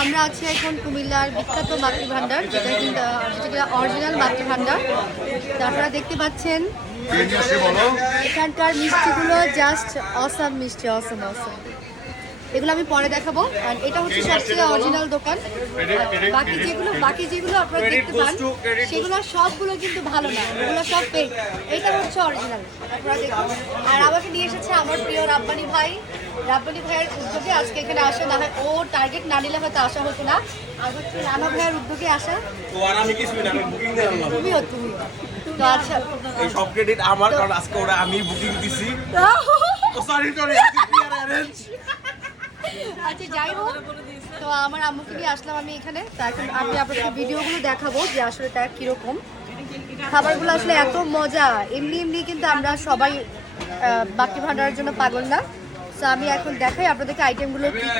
আমরা আছি এখন কুমিল্লার বিখ্যাত মাতৃ ভান্ডার, যেটা কিন্তু অরিজিনাল মাতৃ ভান্ডার। তো আপনারা দেখতে পাচ্ছেন এখানকার মিষ্টিগুলো জাস্ট অসাম মিষ্টি, অসাম অসাম। এগুলো আমি পরে দেখাবো। আর এটা হচ্ছে সবচেয়ে অরিজিনাল দোকান। বাকি যেগুলো আপনারা দেখতে পান সেগুলো সবগুলো কিন্তু ভালো না, এগুলো সব ফেক। এটা হচ্ছে অরিজিনাল, আপনারা দেখুন। আর আমাকে নিয়ে এসেছে আমার প্রিয় রাব্বানি ভাই। রাব্বানি ভাইয়ের উদ্যোগে আজকে এখানে আসা, না হয় ও টার্গেট না নিলে হয়তো আসা হতো না। আর হচ্ছে রানা ভাইয়ের উদ্যোগে আসা। তুমিও তো আচ্ছা, এই সব ক্রেডিট আমার, কারণ আজকে ওরা আমি বুকিং দিছি। সরি আচ্ছা যাই হোক, তো আমার আম্মুকে নিয়ে আসলাম আমি এখানে। তো এখন আমি আপনাদেরকে ভিডিওগুলো দেখাবো যে আসলে এটা কীরকম। খাবারগুলো আসলে এত মজা, এমনি এমনি কিন্তু আমরা সবাই বাকি ভান্ডারের জন্য পাগল না। তো আমি এখন দেখাই আপনাদেরকে আইটেমগুলো